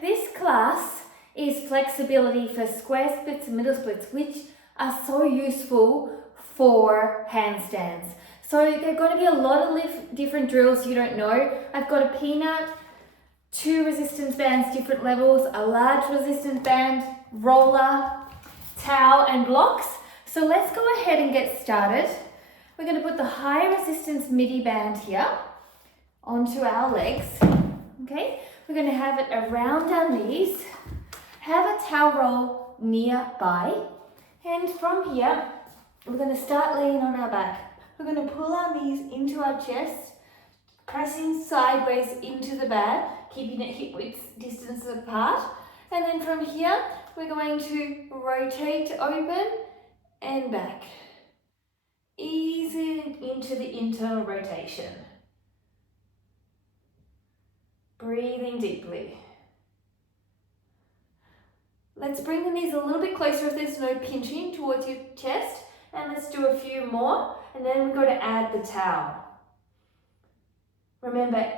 this class is flexibility for square splits and middle splits, which are so useful for handstands. So there are going to be a lot of different drills you don't know. I've got a peanut, 2 resistance bands, different levels, a large resistance band, roller, towel and blocks. So let's go ahead and get started. We're going to put the high resistance midi band here onto our legs. Okay, we're going to have it around our knees. Have a towel roll nearby. And from here, we're going to start laying on our back. We're going to pull our knees into our chest, pressing sideways into the band, keeping it hip width distance apart. And then from here, we're going to rotate open and back. Easing into the internal rotation. Breathing deeply. Let's bring the knees a little bit closer if there's no pinching towards your chest. And let's do a few more. And then we're going to add the towel. Remember,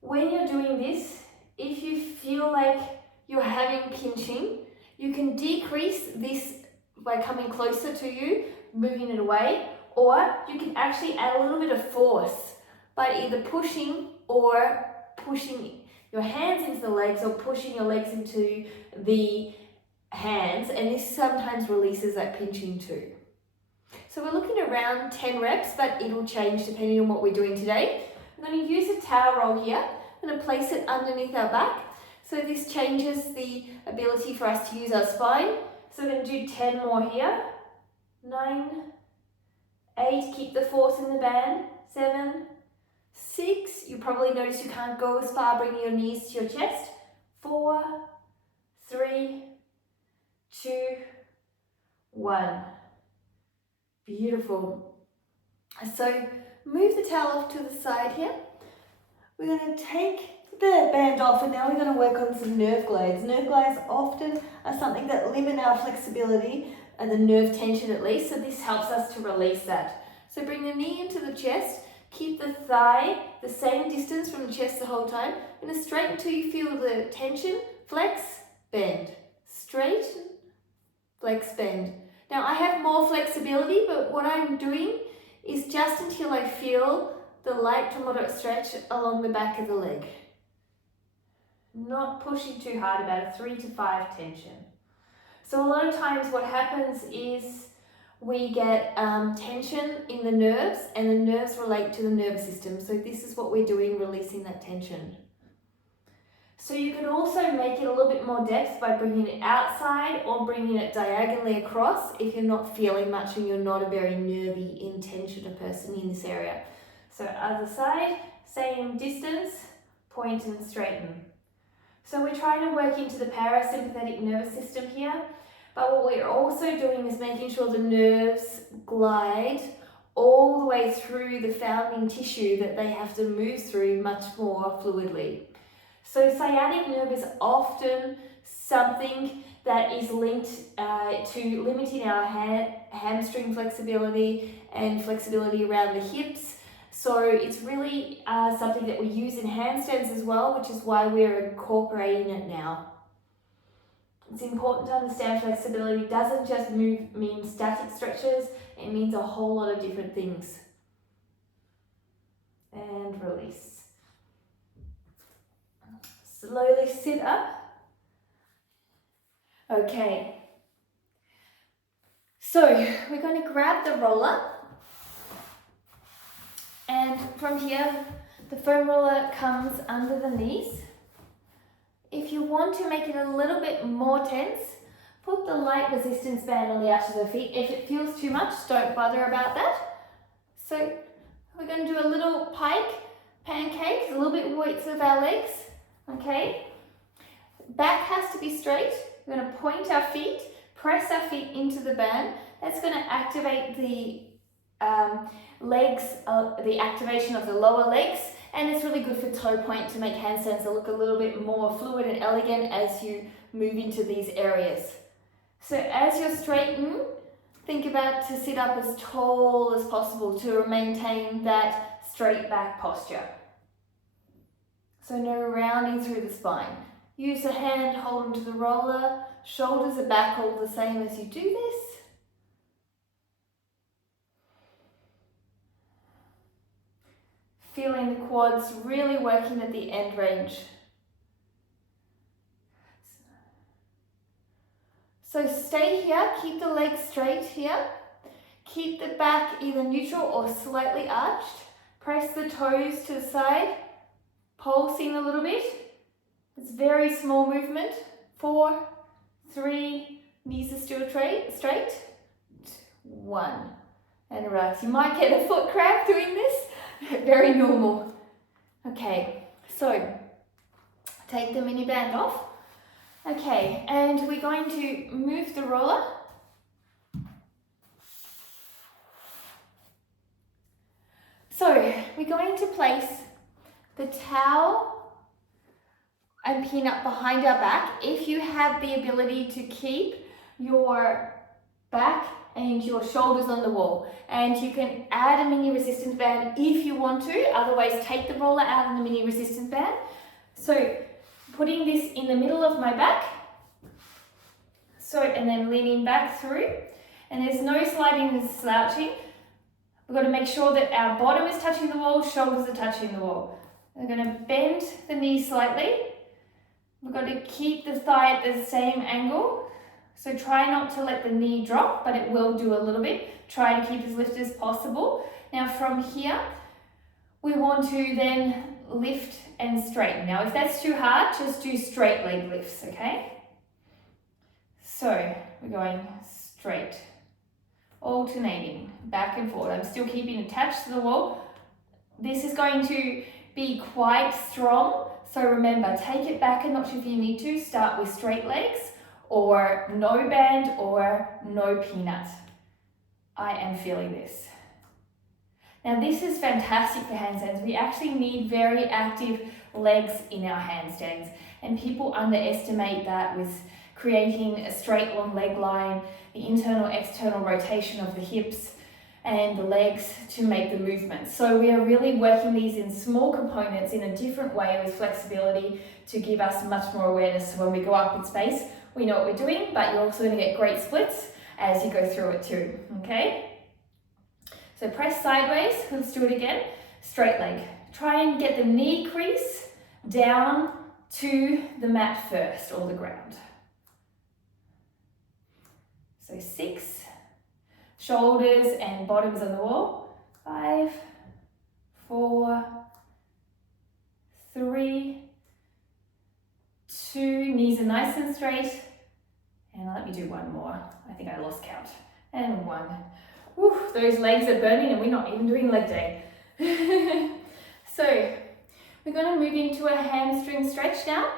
when you're doing this, if you feel like you're having pinching, you can decrease this by coming closer to you, moving it away, or you can actually add a little bit of force by either pushing or pushing your hands into the legs or pushing your legs into the hands, and this sometimes releases that pinching too. So we're looking around 10 reps, but it'll change depending on what we're doing today. I'm going to use a towel roll here. I'm going to place it underneath our back. So this changes the ability for us to use our spine. So we're going to do 10 more here. 9, 8, keep the force in the band. 7, 6, you probably notice you can't go as far bringing your knees to your chest. 4, 3, 2, 1. Beautiful. So move the towel off to the side here. We're going to take the band off, and now we're going to work on some nerve glides. Nerve glides often are something that limit our flexibility and the nerve tension at least, so this helps us to release that. So bring the knee into the chest, keep the thigh the same distance from the chest the whole time. We're going to straighten until you feel the tension, flex, bend. Straighten, flex, bend. Now I have more flexibility, but what I'm doing is just until I feel the light to moderate stretch along the back of the leg. Not pushing too hard, about a 3 to 5 tension. So a lot of times what happens is we get tension in the nerves, and the nerves relate to the nervous system. So this is what we're doing, releasing that tension. So you can also make it a little bit more depth by bringing it outside or bringing it diagonally across if you're not feeling much and you're not a very nervy, intentional person in this area. So other side, same distance, point and straighten. So we're trying to work into the parasympathetic nervous system here, but what we're also doing is making sure the nerves glide all the way through the founding tissue that they have to move through much more fluidly. So sciatic nerve is often something that is linked to limiting our hamstring flexibility and flexibility around the hips. So it's really something that we use in handstands as well, which is why we're incorporating it now. It's important to understand flexibility doesn't just mean static stretches, it means a whole lot of different things. And release. Slowly sit up. Okay. So we're going to grab the roller, and from here the foam roller comes under the knees. If you want to make it a little bit more tense, put the light resistance band on the outs of the feet. If it feels too much, don't bother about that. So we're going to do a little pike, pancakes, a little bit weights of our legs. Okay, back has to be straight. We're going to point our feet, press our feet into the band. That's going to activate the legs, the activation of the lower legs, and it's really good for toe point to make handstands that look a little bit more fluid and elegant as you move into these areas. So as you're straightened, think about to sit up as tall as possible to maintain that straight back posture. So no rounding through the spine. Use the hand, hold onto the roller. Shoulders are back all the same as you do this. Feeling the quads really working at the end range. So stay here, keep the legs straight here. Keep the back either neutral or slightly arched. Press the toes to the side, pulsing a little bit. It's very small movement. 4, 3, knees are still straight. 1, and relax. You might get a foot cramp doing this. Very normal. Okay, so take the mini band off. Okay, and we're going to move the roller. So we're going to place the towel and pin up behind our back. If you have the ability to keep your back and your shoulders on the wall, and you can add a mini resistance band if you want to, otherwise take the roller out of the mini resistance band. So putting this in the middle of my back, so, and then leaning back through, and there's no sliding and slouching. We've got to make sure that our bottom is touching the wall, shoulders are touching the wall. We're going to bend the knee slightly. We've got to keep the thigh at the same angle. So try not to let the knee drop, but it will do a little bit. Try to keep as lifted as possible. Now from here, we want to then lift and straighten. Now if that's too hard, just do straight leg lifts, okay? So we're going straight, alternating back and forward. I'm still keeping attached to the wall. This is going to be quite strong. So remember, take it back a notch if you need to. Start with straight legs, or no band, or no peanut. I am feeling this. Now this is fantastic for handstands. We actually need very active legs in our handstands, and people underestimate that with creating a straight long leg line, the internal external rotation of the hips and the legs to make the movement. So we are really working these in small components in a different way with flexibility to give us much more awareness. So when we go up in space, we know what we're doing, but you're also going to get great splits as you go through it too, okay? So press sideways, let's do it again. Straight leg. Try and get the knee crease down to the mat first, or the ground. So 6, shoulders and bottoms on the wall. 5, 4, 3, 2, knees are nice and straight. And let me do one more. I think I lost count. And 1. Whew, those legs are burning and we're not even doing leg day. So we're going to move into a hamstring stretch now.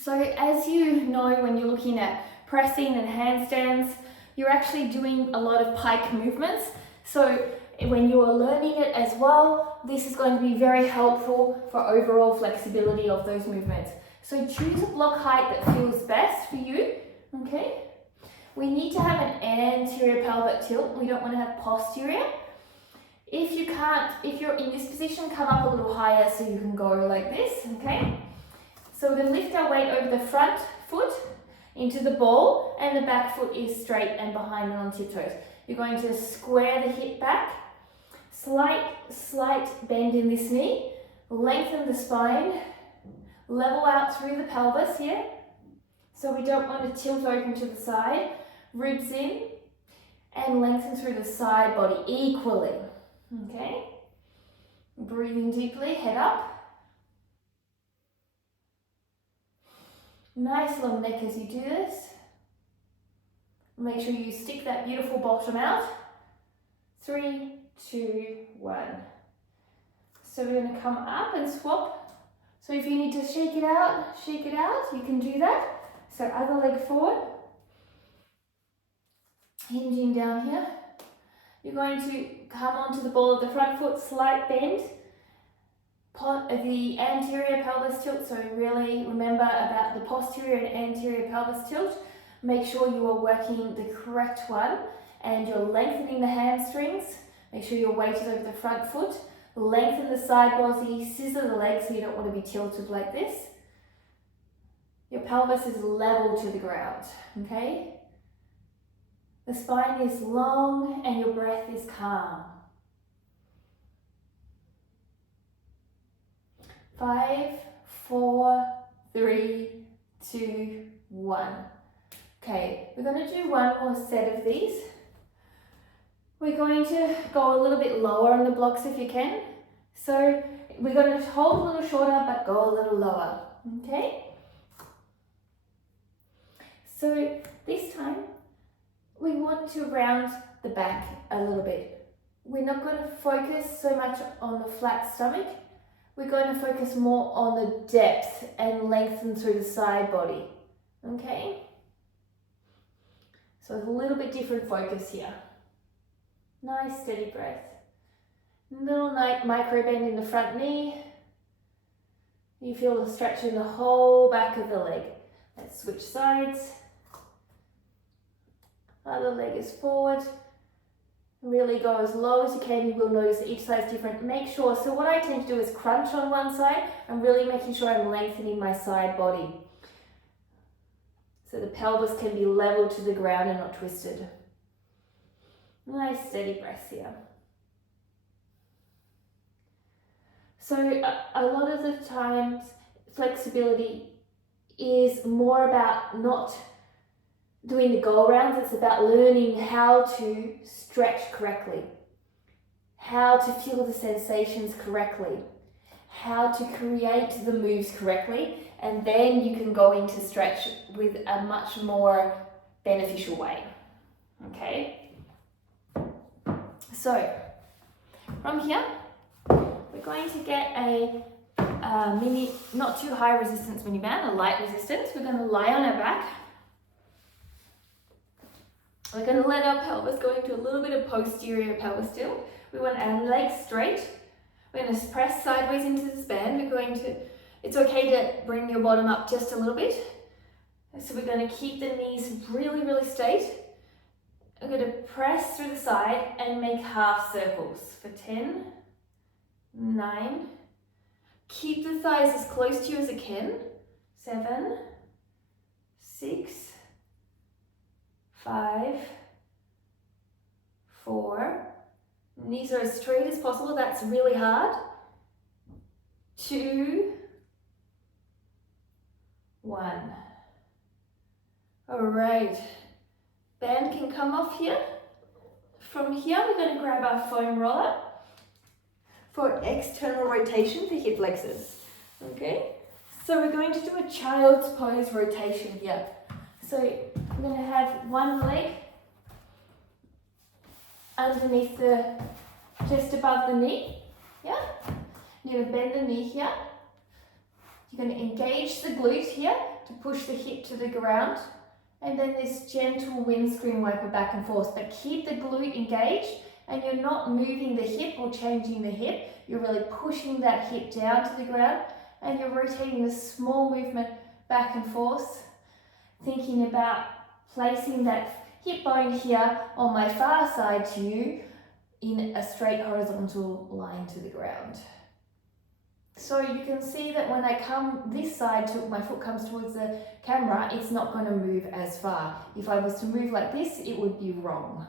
So as you know, when you're looking at pressing and handstands, you're actually doing a lot of pike movements. So when you are learning it as well, this is going to be very helpful for overall flexibility of those movements. So choose a block height that feels best for you, okay? We need to have an anterior pelvic tilt. We don't want to have posterior. If you can't, if you're in this position, come up a little higher so you can go like this, okay? So we're going to lift our weight over the front foot into the ball, and the back foot is straight and behind and on tiptoes. You're going to square the hip back, slight bend in this knee, lengthen the spine, level out through the pelvis here. So we don't want to tilt open to the side, ribs in, and lengthen through the side body equally, okay? Breathing deeply, head up. Nice long neck as you do this. Make sure you stick that beautiful bottom out. 3, 2, 1. So we're going to come up and swap. So if you need to shake it out, you can do that. So other leg forward. Hinging down here. You're going to come onto the ball of the front foot, slight bend. The anterior pelvis tilt, so really remember about the posterior and anterior pelvis tilt. Make sure you are working the correct one and you're lengthening the hamstrings. Make sure your weight is over the front foot. Lengthen the side body, scissor the legs so you don't want to be tilted like this. Your pelvis is level to the ground, okay? The spine is long and your breath is calm. 5, 4, 3, 2, 1. Okay, we're going to do one more set of these. We're going to go a little bit lower on the blocks if you can. So we're going to hold a little shorter but go a little lower, okay? So this time we want to round the back a little bit. We're not going to focus so much on the flat stomach. We're going to focus more on the depth and lengthen through the side body, okay? So a little bit different focus here. Nice steady breath. Little micro bend in the front knee. You feel the stretch in the whole back of the leg. Let's switch sides. Other leg is forward. Really go as low as you can. You will notice that each side is different. Make sure, so what I tend to do is crunch on one side. I'm really making sure I'm lengthening my side body. So the pelvis can be level to the ground and not twisted. Nice steady breaths here. So a lot of the times flexibility is more about not doing the go rounds. It's about learning how to stretch correctly, how to feel the sensations correctly, how to create the moves correctly, and then you can go into stretch with a much more beneficial way. Okay? So, from here, we're going to get a mini, not too high resistance mini band, a light resistance. We're going to lie on our back. We're going to let our pelvis go into a little bit of posterior pelvis tilt. We want our legs straight. We're going to press sideways into this band. We're going to, it's okay to bring your bottom up just a little bit. So we're going to keep the knees really, really straight. I'm going to press through the side and make half circles for 10, 9. Keep the thighs as close to you as you can. 7, 6, 5, 4. Knees are as straight as possible. That's really hard. 2, 1. All right. Band can come off here. From here, we're going to grab our foam roller for external rotation for hip flexors. Okay? So we're going to do a child's pose rotation here. So we're going to have one leg underneath just above the knee. Yeah? You're going to bend the knee here. You're going to engage the glute here to push the hip to the ground. And then this gentle windscreen wiper back and forth. But keep the glute engaged and you're not moving the hip or changing the hip. You're really pushing that hip down to the ground and you're rotating a small movement back and forth. Thinking about placing that hip bone here on my far side to you in a straight horizontal line to the ground. So you can see that when I come this side, my foot comes towards the camera, it's not going to move as far. If I was to move like this, it would be wrong.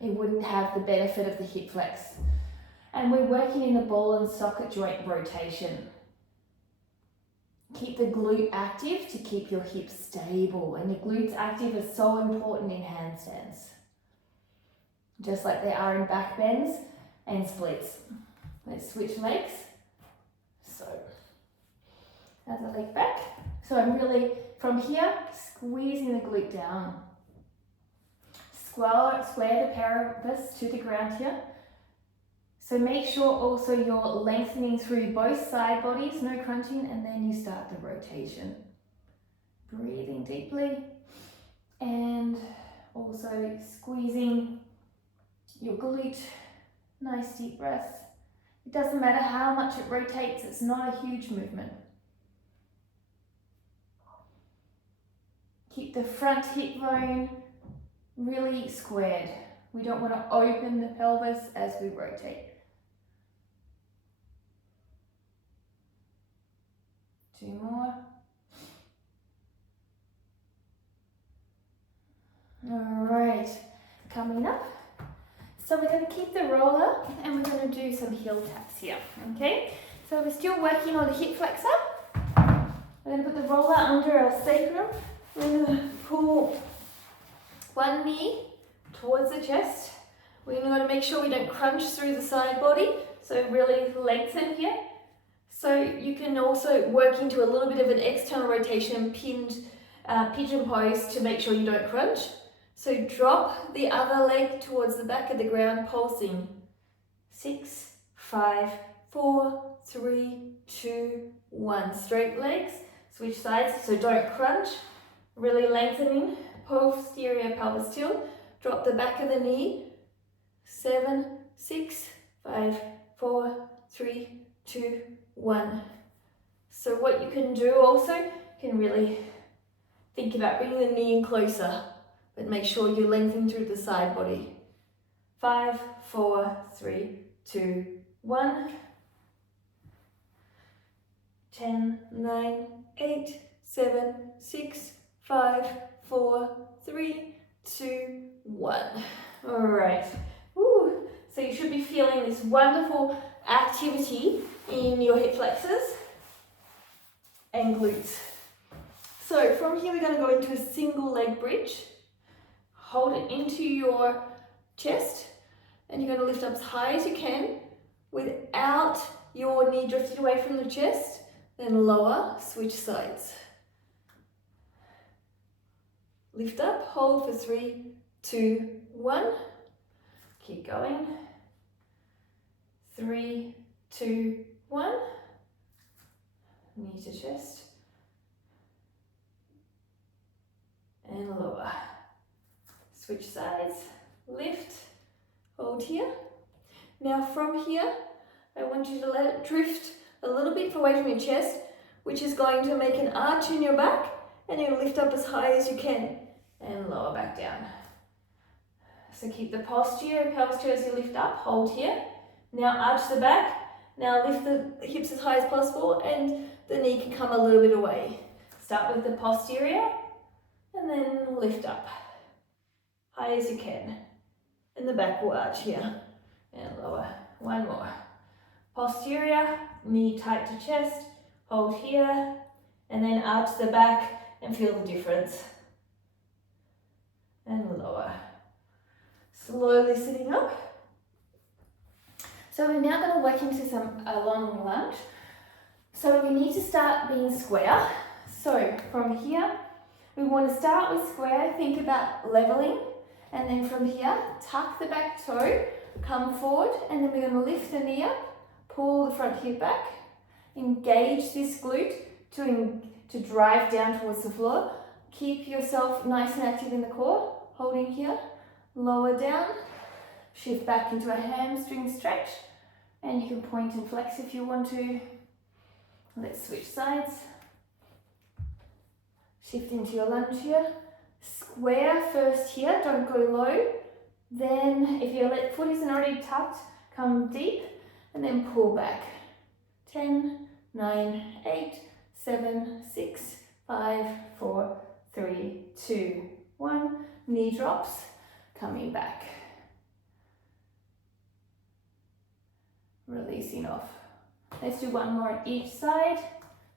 It wouldn't have the benefit of the hip flex. And we're working in the ball and socket joint rotation. Keep the glute active to keep your hips stable. And the glutes active is so important in handstands. Just like they are in back bends and splits. Let's switch legs. So, other leg back. So I'm really, from here, squeezing the glute down. Square the pelvis to the ground here. So make sure also you're lengthening through both side bodies, no crunching, and then you start the rotation. Breathing deeply and also squeezing your glute. Nice deep breath. It doesn't matter how much it rotates, it's not a huge movement. Keep the front hip bone really squared. We don't want to open the pelvis as we rotate. 2 more. coming up. So we're going to keep the roller and we're going to do some heel taps here, okay? So we're still working on the hip flexor. We're going to put the roller under our sacrum. We're going to pull one knee towards the chest. We're going to make sure we don't crunch through the side body, so really lengthen here. So you can also work into a little bit of an external rotation, pigeon pose to make sure you don't crunch. So drop the other leg towards the back of the ground, pulsing. 6, 5, 4, 3, 2, 1. Straight legs, switch sides, so don't crunch. Really lengthening, posterior pelvis tilt. Drop the back of the knee. 7, 6, 5, 4, 3, 2, 1. So what you can do also, you can really think about bringing the knee in closer, but make sure you lengthen through the side body. 5, 4, 3, 2, 1. 10, 9, 8, 7, 6, 5, 4, 3, 2, 1. All right. Woo. So you should be feeling this wonderful activity in your hip flexors and glutes. So from here we're going to go into a single leg bridge. Hold it into your chest and you're going to lift up as high as you can without your knee drifting away from the chest. Then lower, switch sides. Lift up, hold for 3, 2, 1. Keep going. 3, 2, 1. Knee to chest. And lower. Switch sides. Lift. Hold here. Now from here, I want you to let it drift a little bit away from your chest, which is going to make an arch in your back, and you're going to lift up as high as you can and lower back down. So keep the posterior pelvis as you lift up, hold here. Now arch the back. Now lift the hips as high as possible and the knee can come a little bit away. Start with the posterior and then lift up. High as you can. And the back will arch here and lower. One more. Posterior, knee tight to chest, hold here, and then arch the back and feel the difference. And lower. Slowly sitting up. So we're now going to work into a long lunge. So we need to start being square. So from here, we want to start with square, think about leveling, and then from here, tuck the back toe, come forward, and then we're going to lift the knee up, pull the front hip back, engage this glute to drive down towards the floor. Keep yourself nice and active in the core, holding here, lower down, shift back into a hamstring stretch, and you can point and flex if you want to. Let's switch sides. Shift into your lunge here. Square first here, don't go low. Then if your foot isn't already tucked, come deep and then pull back. 10, 9, 8, 7, 6, 5, 4, 3, 2, 1. Knee drops, coming back. Releasing off. Let's do one more on each side.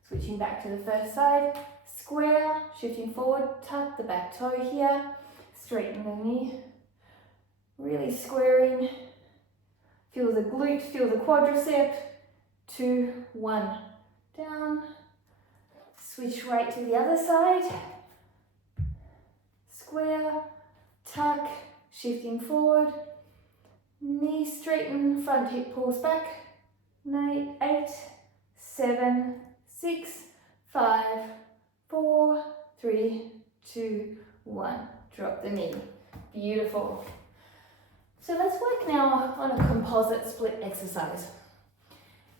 Switching back to the first side. Square, shifting forward, tuck the back toe here. Straighten the knee. Really squaring. Feel the glute, feel the quadricep. 2, 1. Down. Switch right to the other side. Square, tuck, shifting forward. Knee straighten, front hip pulls back. 9, 8, 7, 6, 5, 4, 3, 2, 1. Drop the knee. Beautiful. So let's work now on a composite split exercise.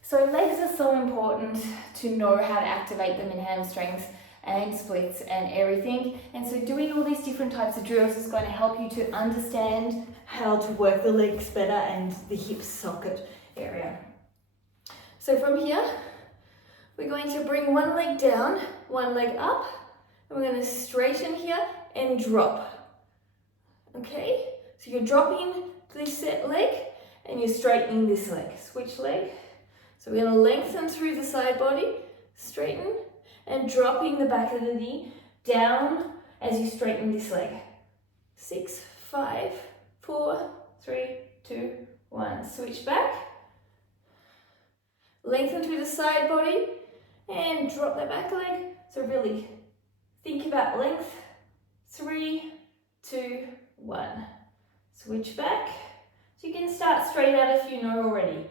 So legs are so important to know how to activate them in hamstrings and splits and everything. And so doing all these different types of drills is going to help you to understand how to work the legs better and the hip socket area. So from here, we're going to bring one leg down, one leg up, and we're going to straighten here and drop. Okay? So you're dropping this leg and you're straightening this leg. Switch leg. So we're going to lengthen through the side body, straighten, and dropping the back of the knee down as you straighten this leg. 6, 5, 4, 3, 2, 1. Switch back. Lengthen through the side body and drop that back leg. So really think about length. 3, 2, 1. Switch back. So you can start straight out if you know already.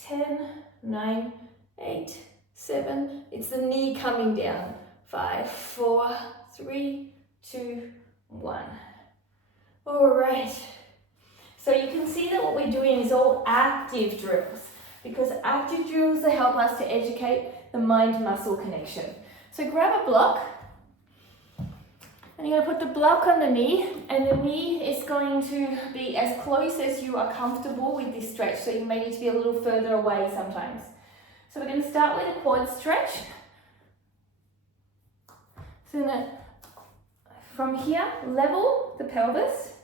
10, 9, 8, 7. It's the knee coming down. 5, 4, 3, 2, 1. All right. So you can see that what we're doing is all active drills, because active drills, they help us to educate the mind-muscle connection. So grab a block, and you're going to put the block on the knee, and the knee is going to be as close as you are comfortable with this stretch. So you may need to be a little further away sometimes. So we're going to start with a quad stretch. So from here, level the pelvis,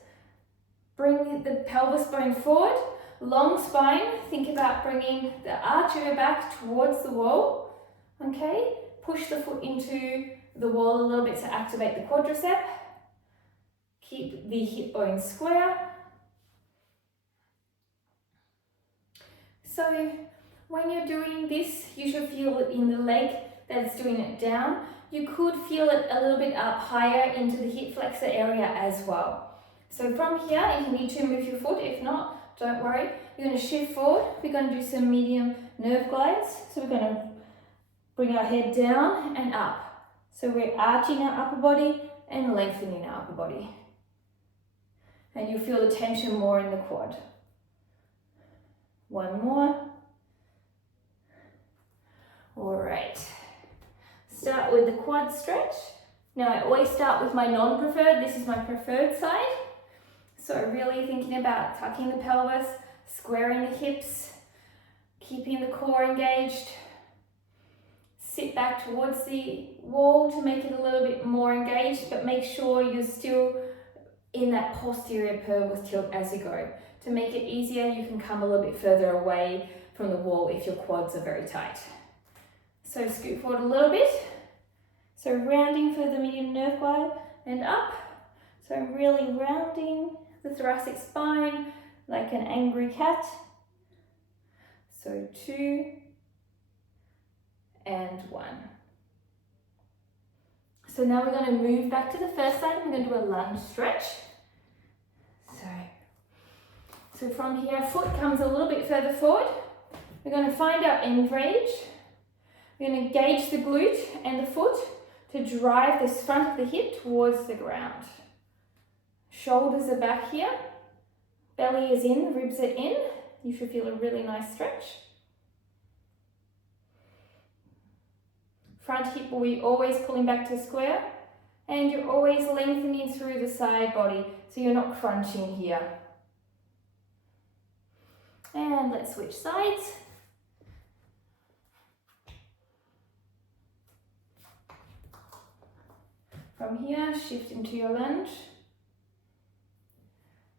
bring the pelvis bone forward, long spine. Think about bringing the arch of your back towards the wall. Okay, push the foot into the wall a little bit to activate the quadricep. Keep the hip bone square. So when you're doing this, you should feel it in the leg that's doing it down. You could feel it a little bit up higher into the hip flexor area as well. So from here, if you need to move your foot, if not, don't worry. You're going to shift forward. We're going to do some medium nerve glides. So we're going to bring our head down and up. So we're arching our upper body and lengthening our upper body. And you'll feel the tension more in the quad. One more. All right. Start with the quad stretch. Now I always start with my non-preferred. This is my preferred side. So really thinking about tucking the pelvis, squaring the hips, keeping the core engaged. Sit back towards the wall to make it a little bit more engaged, but make sure you're still in that posterior pelvis tilt as you go. To make it easier, you can come a little bit further away from the wall if your quads are very tight. So scoot forward a little bit. So rounding for the medium nerve glide and up. So I'm really rounding the thoracic spine like an angry cat. So 2 and 1. So now we're going to move back to the first side. We're going to do a lunge stretch. So from here, foot comes a little bit further forward. We're going to find our end range. We're going to engage the glute and the foot to drive this front of the hip towards the ground. Shoulders are back here. Belly is in, ribs are in. You should feel a really nice stretch. Front hip will be always pulling back to square. And you're always lengthening through the side body, so you're not crunching here. And let's switch sides. From here, shift into your lunge.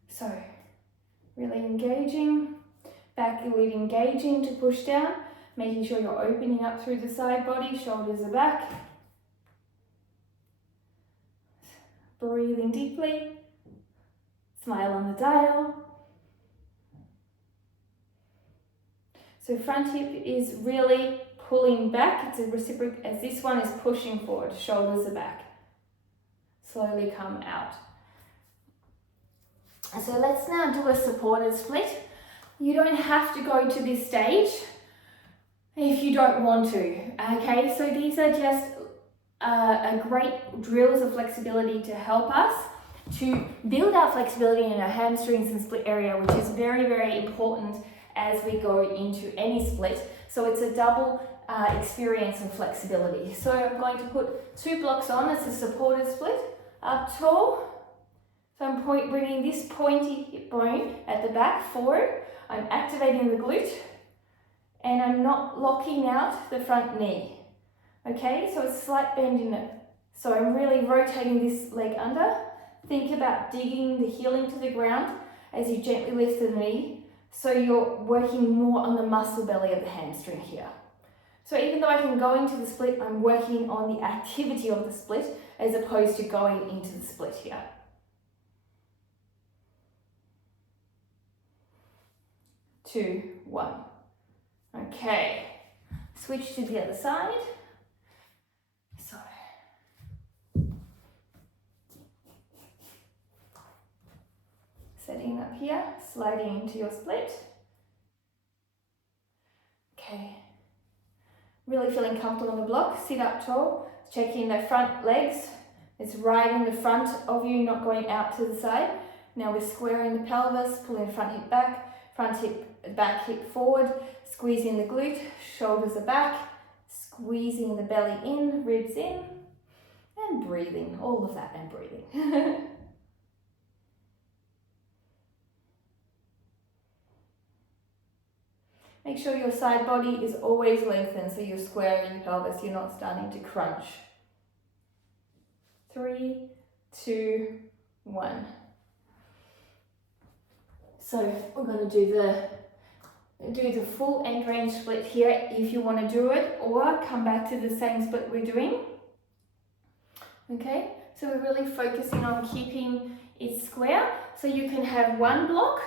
So, really engaging, back glute engaging to push down, making sure you're opening up through the side body, shoulders are back. Breathing deeply, smile on the dial. So front hip is really pulling back, it's a reciprocal, as this one is pushing forward, shoulders are back. Slowly come out. So let's now do a supported split. You don't have to go to this stage if you don't want to, okay? So these are just a great drills of flexibility to help us to build our flexibility in our hamstrings and split area, which is very, very important as we go into any split. So it's a double experience of flexibility. So I'm going to put 2 blocks on. It's a supported split. Up tall. So I'm bringing this pointy hip bone at the back forward. I'm activating the glute and I'm not locking out the front knee. Okay, so it's slight bend in it. So I'm really rotating this leg under. think about digging the heel into the ground as you gently lift the knee, so you're working more on the muscle belly of the hamstring here. So even though I can go into the split, I'm working on the activity of the split as opposed to going into the split here. 2, 1. Okay, switch to the other side. So, setting up here, sliding into your split. Okay, really feeling comfortable on the block. Sit up tall, checking the front legs. It's right in the front of you, not going out to the side. Now we're squaring the pelvis, pulling the front hip back hip forward, squeezing the glute, shoulders are back, squeezing the belly in, ribs in, and breathing, all of that and breathing. Make sure your side body is always lengthened, so you're squaring your pelvis, you're not starting to crunch. 3, 2, 1. So we're going to do the full end range split here if you want to do it, or come back to the same split we're doing. Okay, so we're really focusing on keeping it square, so you can have 1 block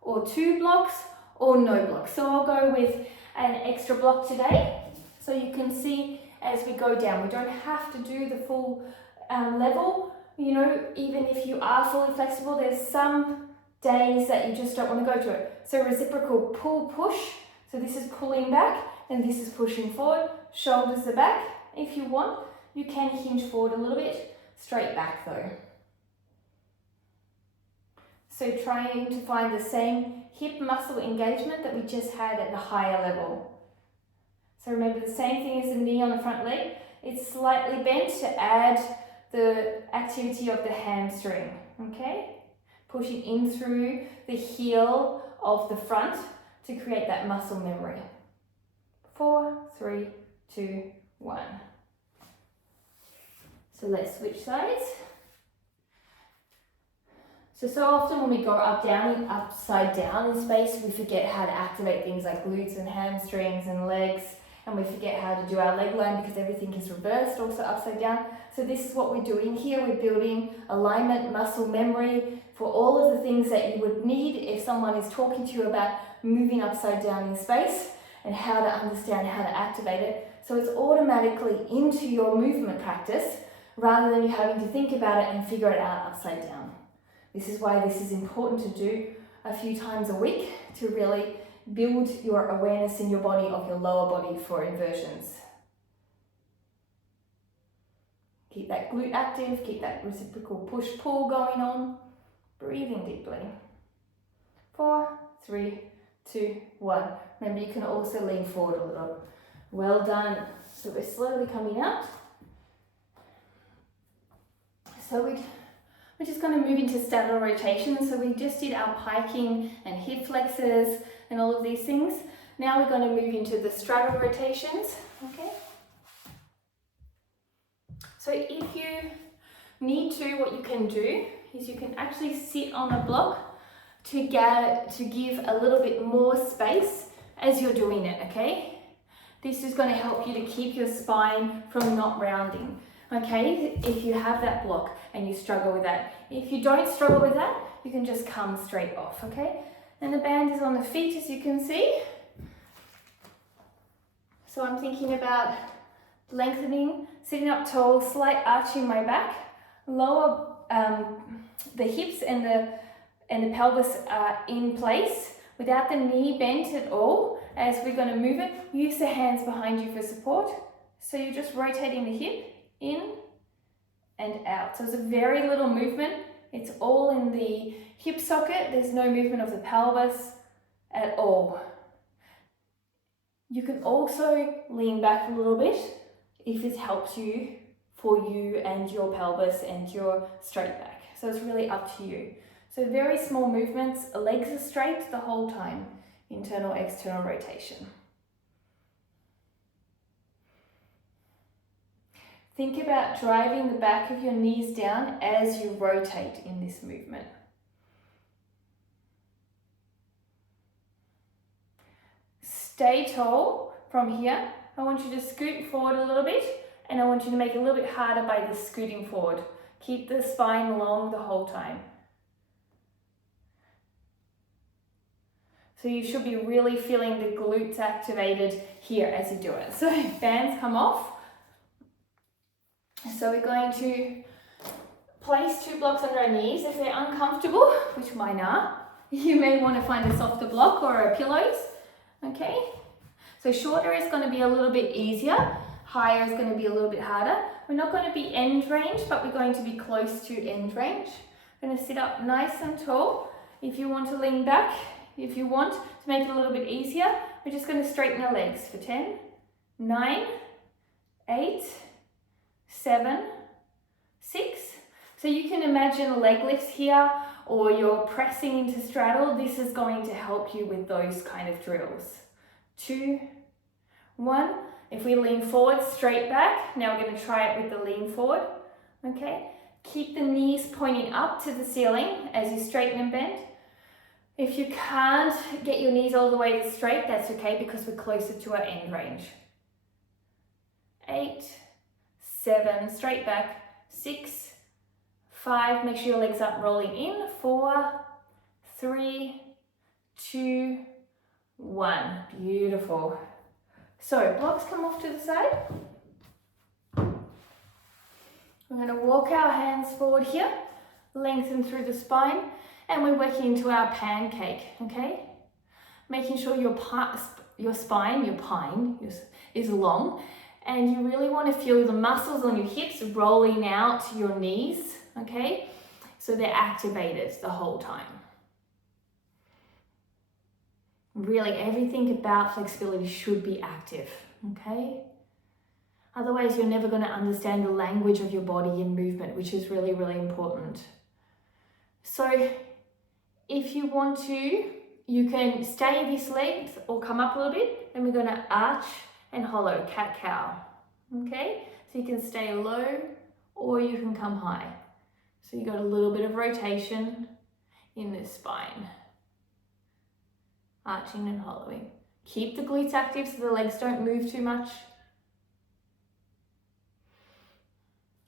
or 2 blocks or no blocks. So I'll go with an extra block today, so you can see as we go down. We don't have to do the full level. You know, even if you are fully flexible, there's some days that you just don't want to go to it. So reciprocal pull push. So this is pulling back and this is pushing forward. Shoulders are back. If you want, you can hinge forward a little bit. Straight back though. So trying to find the same hip muscle engagement that we just had at the higher level. So remember, the same thing as the knee on the front leg. It's slightly bent to add the activity of the hamstring, okay? Pushing in through the heel of the front to create that muscle memory. 4, 3, 2, 1. So let's switch sides. So often when we go up, down, and upside down in space, we forget how to activate things like glutes and hamstrings and legs, and we forget how to do our leg line because everything is reversed, also upside down. So this is what we're doing here. We're building alignment, muscle memory for all of the things that you would need if someone is talking to you about moving upside down in space and how to understand how to activate it. So it's automatically into your movement practice rather than you having to think about it and figure it out upside down. This is why this is important to do a few times a week to really build your awareness in your body of your lower body for inversions. Keep that glute active, keep that reciprocal push-pull going on. Breathing deeply. 4, 3, 2, 1. Remember, you can also lean forward a little. Well done. So we're slowly coming out. So we're just going to move into straddle rotation. So we just did our piking and hip flexors and all of these things. Now we're going to move into the straddle rotations. Okay. So if you need to, what you can do is you can actually sit on the block to give a little bit more space as you're doing it, okay? This is going to help you to keep your spine from not rounding, okay? If you have that block and you struggle with that. If you don't struggle with that, you can just come straight off, okay? And the band is on the feet, as you can see. So I'm thinking about lengthening, sitting up tall, slight arch in my back, lower the hips and the pelvis are in place without the knee bent at all. As we're going to move it, use the hands behind you for support. So you're just rotating the hip in and out. So it's a very little movement. It's all in the hip socket. There's no movement of the pelvis at all. You can also lean back a little bit if it helps you for you and your pelvis and your straight back. So it's really up to you. So very small movements, legs are straight the whole time. Internal, external rotation. Think about driving the back of your knees down as you rotate in this movement. Stay tall from here. I want you to scoot forward a little bit, and I want you to make it a little bit harder by the scooting forward. Keep the spine long the whole time. So you should be really feeling the glutes activated here as you do it. So bands come off. So we're going to place 2 blocks under our knees. If they're uncomfortable, which mine are, you may want to find a softer block or a pillows. Okay? So shorter is going to be a little bit easier. Higher is going to be a little bit harder. We're not going to be end range, but we're going to be close to end range. We're going to sit up nice and tall. If you want to lean back, if you want to make it a little bit easier, we're just going to straighten our legs for 10, 9, 8, 7, 6. So you can imagine leg lifts here, or you're pressing into straddle. This is going to help you with those kind of drills. 2, 1. If we lean forward, straight back. Now we're going to try it with the lean forward. Okay. Keep the knees pointing up to the ceiling as you straighten and bend. If you can't get your knees all the way straight, that's okay, because we're closer to our end range. 8, 7, straight back. 6, 5, make sure your legs aren't rolling in. 4, 3, 2, 1. Beautiful. So blocks come off to the side. We're going to walk our hands forward here, lengthen through the spine, and we're working into our pancake, okay? Making sure your spine is long, and you really want to feel the muscles on your hips rolling out to your knees, okay? So they're activated the whole time. Really, everything about flexibility should be active, okay? Otherwise, you're never going to understand the language of your body in movement, which is really, really important. So, if you want to, you can stay this length or come up a little bit, and we're going to arch and hollow, cat-cow, okay? So you can stay low or you can come high. So you got a little bit of rotation in the spine. Arching and hollowing. Keep the glutes active so the legs don't move too much.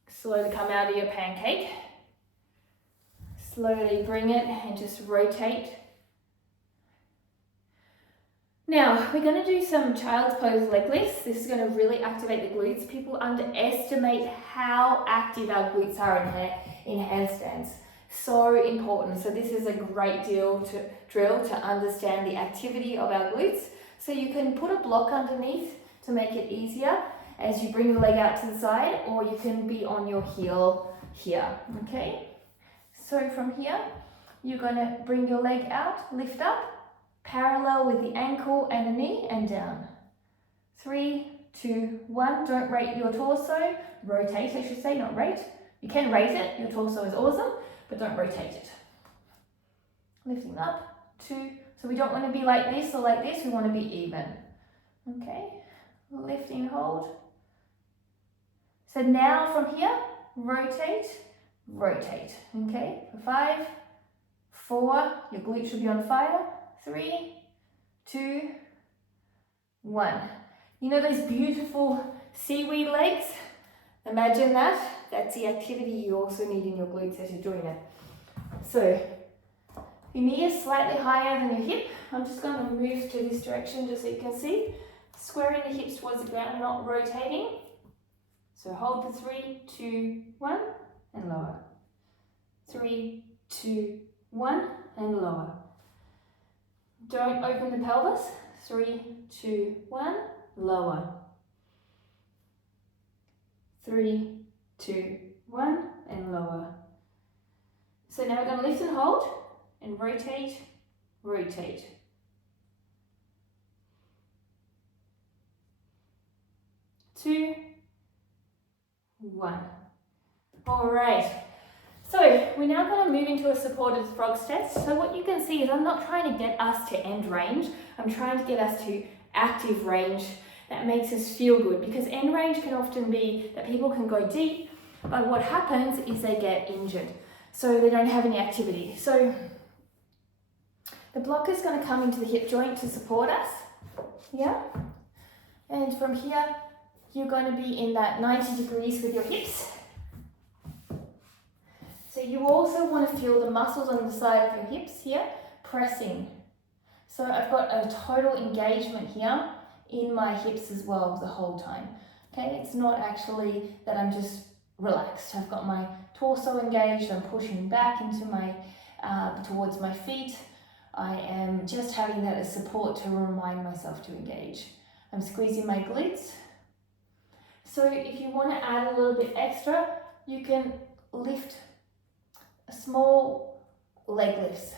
Slowly come out of your pancake. Slowly bring it and just rotate. Now, we're going to do some child's pose leg lifts. This is going to really activate the glutes. People underestimate how active our glutes are in handstands. So important. So this is a great drill to understand the activity of our glutes. So you can put a block underneath to make it easier as you bring the leg out to the side, or you can be on your heel here, okay? So from here, you're going to bring your leg out, lift up, parallel with the ankle and the knee, and down. 3, 2, 1. Don't rate your torso. Rotate, I should say, not rate. You can raise it. Your torso is awesome, but don't rotate it. Lifting up, 2. So we don't want to be like this or like this. We want to be even. Okay. Lifting, hold. So now from here, rotate, rotate. Okay. 5, 4. Your glute should be on fire. 3, 2, 1. You know those beautiful seaweed legs? Imagine that. That's the activity you also need in your glutes as you're doing it. So, your knee is slightly higher than your hip. I'm just going to move to this direction just so you can see. Squaring the hips towards the ground, not rotating. So hold for 3, 2, 1, and lower. 3, 2, 1, and lower. Don't open the pelvis. 3, 2, 1, lower. 3, 2, 1, and lower. So now we're going to lift and hold, and rotate, rotate. 2, 1. All right. So we're now going to move into a supported frog stance. So what you can see is I'm not trying to get us to end range. I'm trying to get us to active range that makes us feel good, because end range can often be that people can go deep, but what happens is they get injured. So they don't have any activity. So the block is going to come into the hip joint to support us. Yeah. And from here, you're going to be in that 90 degrees with your hips. So you also want to feel the muscles on the side of your hips here pressing. So I've got a total engagement here in my hips as well the whole time. Okay, it's not actually that I'm just relaxed. I've got my torso engaged, I'm pushing back into my, towards my feet. I am just having that as support to remind myself to engage. I'm squeezing my glutes. So if you want to add a little bit extra, you can lift small leg lifts.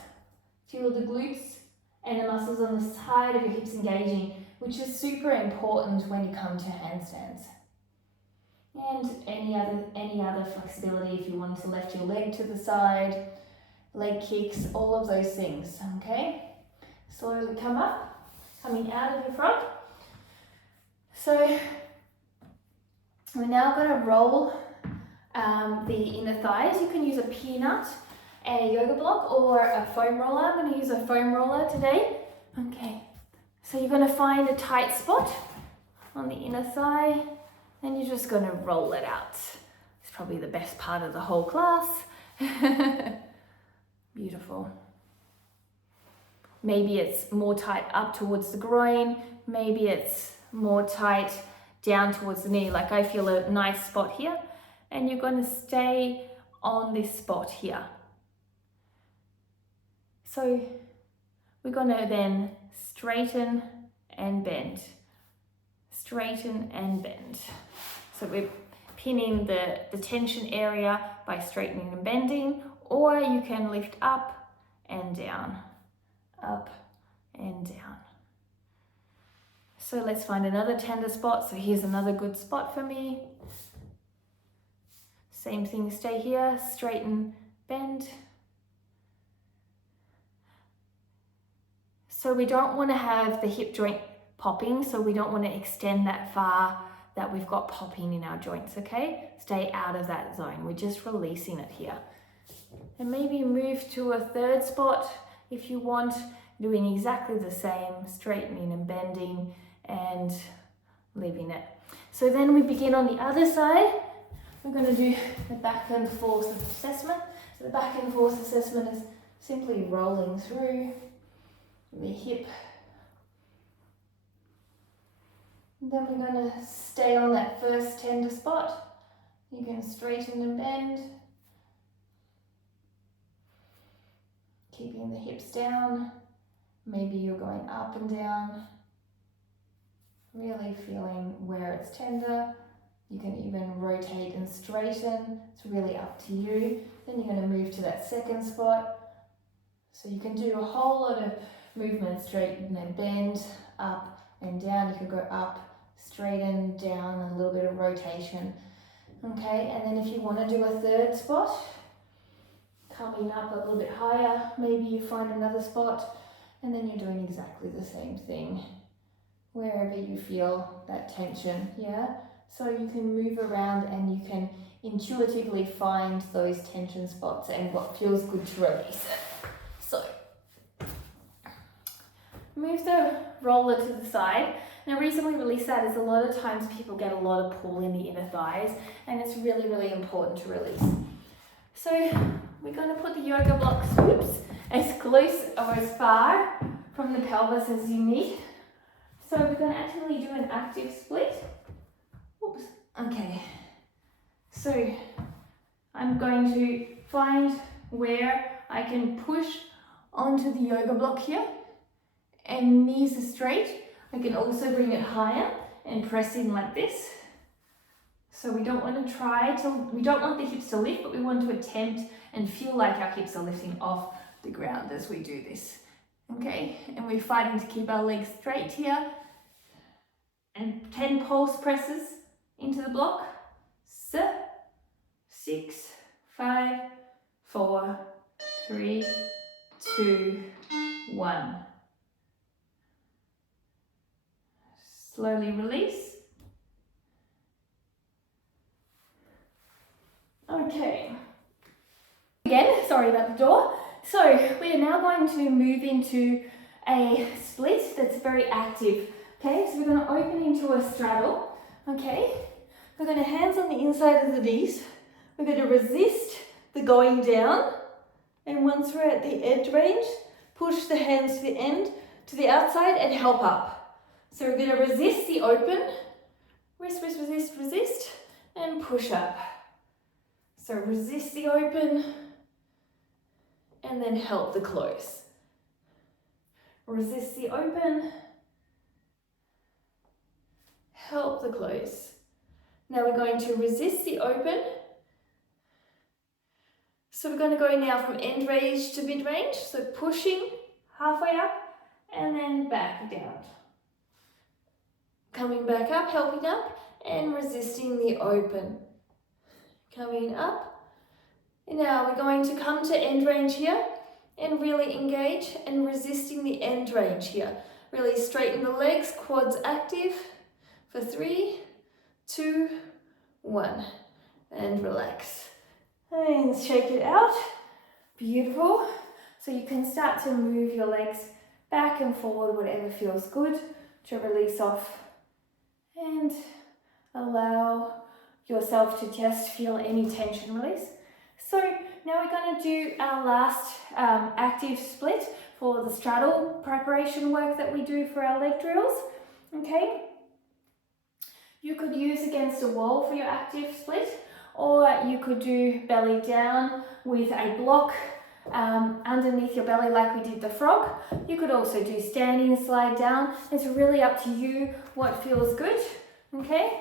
Feel the glutes and the muscles on the side of your hips engaging, which is super important when you come to handstands. And any other flexibility, if you want to lift your leg to the side, leg kicks, all of those things, okay? Slowly come up, coming out of your front. So we're now going to roll the inner thighs. You can use a peanut and a yoga block or a foam roller. I'm going to use a foam roller today. Okay, so you're going to find a tight spot on the inner thigh and you're just going to roll it out. It's probably the best part of the whole class. Beautiful. Maybe it's more tight up towards the groin. Maybe it's more tight down towards the knee. Like I feel a nice spot here. And you're going to stay on this spot here. So we're going to then straighten and bend. Straighten and bend. So we're pinning the tension area by straightening and bending, or you can lift up and down, up and down. So let's find another tender spot. So here's another good spot for me. Same thing, stay here, straighten, bend. So we don't want to have the hip joint popping, so we don't want to extend that far that we've got popping in our joints, okay? Stay out of that zone. We're just releasing it here. And maybe move to a third spot if you want, doing exactly the same, straightening and bending and leaving it. So then we begin on the other side. We're going to do the back and forth assessment. So the back and forth assessment is simply rolling through the hip. And then we're going to stay on that first tender spot. You can straighten and bend, keeping the hips down. Maybe you're going up and down, really feeling where it's tender. You can even rotate and straighten. It's really up to you. Then you're going to move to that second spot. So you can do a whole lot of movement, straighten and bend, up and down. You could go up, straighten, down, and a little bit of rotation. Okay, and then if you want to do a third spot, coming up a little bit higher, maybe you find another spot, and then you're doing exactly the same thing wherever you feel that tension, yeah? So you can move around and you can intuitively find those tension spots and what feels good to release it. So move the roller to the side. Now, the reason we release that is a lot of times people get a lot of pull in the inner thighs, and it's really, really important to release. So we're going to put the yoga blocks, as close or as far from the pelvis as you need. So we're going to actually do an active split. Oops. Okay. So I'm going to find where I can push onto the yoga block here, and knees are straight. I can also bring it higher and press in like this. So we don't want the hips to lift, but we want to attempt and feel like our hips are lifting off the ground as we do this. Okay, and we're fighting to keep our legs straight here. And 10 pulse presses into the block. 6, 5, 4, 3, 2, 1. Slowly release. Okay. Again, sorry about the door. So we are now going to move into a split that's very active. Okay, so we're going to open into a straddle. Okay, we're going to hands on the inside of the knees. We're going to resist the going down, and once we're at the edge range, push the hands to the end, to the outside, and help up. So we're going to resist the open, resist, and push up. So resist the open, and then help the close. Resist the open, help the close. Now we're going to resist the open. So we're going to go now from end range to mid range. So pushing halfway up and then back down. Coming back up, helping up, and resisting the open. Coming up. And now we're going to come to end range here and really engage and resisting the end range here. Really straighten the legs, quads active for 3, 2, 1. And relax. And shake it out. Beautiful. So you can start to move your legs back and forward, whatever feels good to release off. And allow yourself to just feel any tension release. So now we're going to do our last active split for the straddle preparation work that we do for our leg drills. Okay. You could use against a wall for your active split, or you could do belly down with a block underneath your belly like we did the frog. You could also do standing slide down. It's really up to you what feels good. Okay,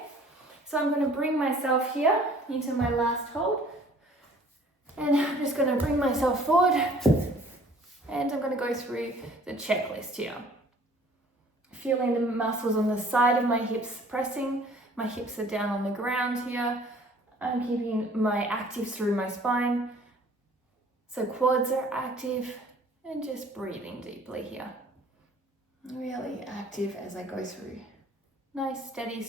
so I'm going to bring myself here into my last hold, and I'm just going to bring myself forward, and I'm going to go through the checklist here. Feeling the muscles on the side of my hips pressing. My hips are down on the ground here. I'm keeping my active through my spine. So quads are active, and just breathing deeply here. Really active as I go through. Nice steady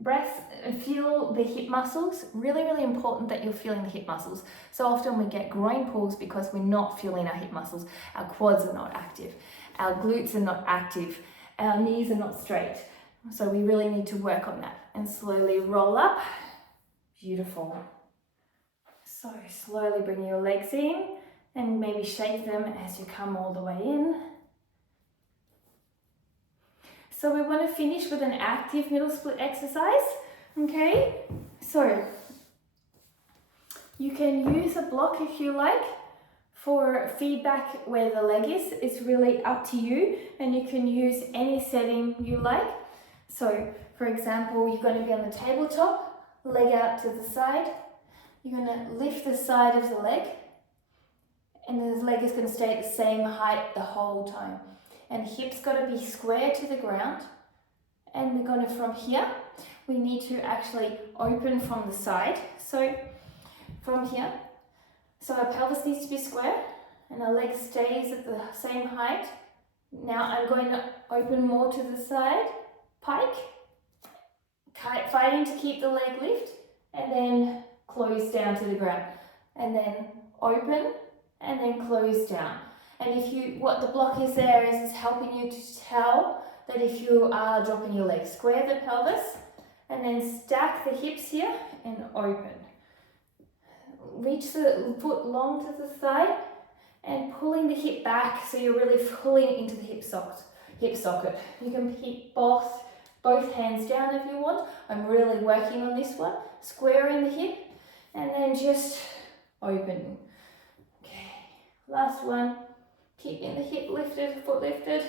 breath. Feel the hip muscles. Really, really important that you're feeling the hip muscles. So often we get groin pulls because we're not feeling our hip muscles. Our quads are not active. Our glutes are not active. Our knees are not straight. So we really need to work on that. And slowly roll up. Beautiful. So slowly bring your legs in and maybe shake them as you come all the way in. So we want to finish with an active middle split exercise. Okay, so you can use a block if you like for feedback where the leg is. It's really up to you, and you can use any setting you like. So for example, you're going to be on the tabletop, leg out to the side. You're going to lift the side of the leg, and the leg is going to stay at the same height the whole time. And hips got to be square to the ground. And we're going to, from here, we need to actually open from the side. So from here, so our pelvis needs to be square and our leg stays at the same height. Now I'm going to open more to the side, pike, fighting to keep the leg lift, and then close down to the ground. And then open, and then close down. And what the block is there is helping you to tell that if you are dropping your legs, square the pelvis, and then stack the hips here and open. Reach the foot long to the side and pulling the hip back so you're really pulling into the hip socket. You can keep both hands down if you want. I'm really working on this one. Squaring the hip and then just open. Okay, last one. Keeping the hip lifted, foot lifted.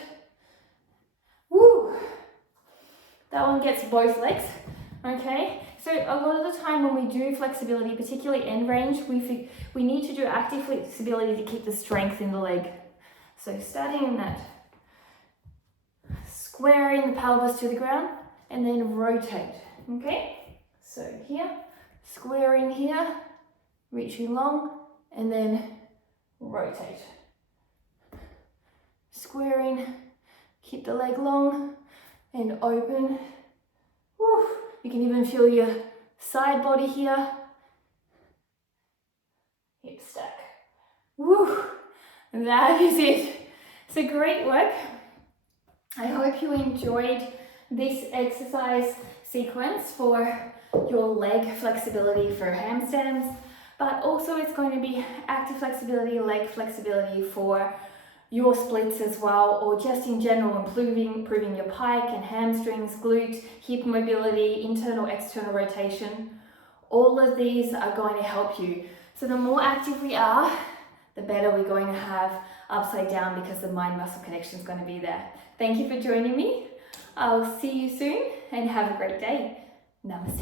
Woo! That one gets both legs. Okay, so a lot of the time when we do flexibility, particularly end range, we need to do active flexibility to keep the strength in the leg. So starting in that, squaring the pelvis to the ground and then rotate. Okay, so here, squaring here, reaching long and then rotate. Squaring, keep the leg long and open. Woo. You can even feel your side body here. hip stack. Woo! That is it. So great work. I hope you enjoyed this exercise sequence for your leg flexibility for handstands, but also it's going to be active flexibility, leg flexibility for your splits as well, or just in general improving your pike and hamstrings, glute, hip mobility, internal, external rotation. All of these are going to help you. So the more active we are, the better we're going to have upside down, because the mind-muscle connection is going to be there. Thank you for joining me. I'll see you soon and have a great day. Namaste.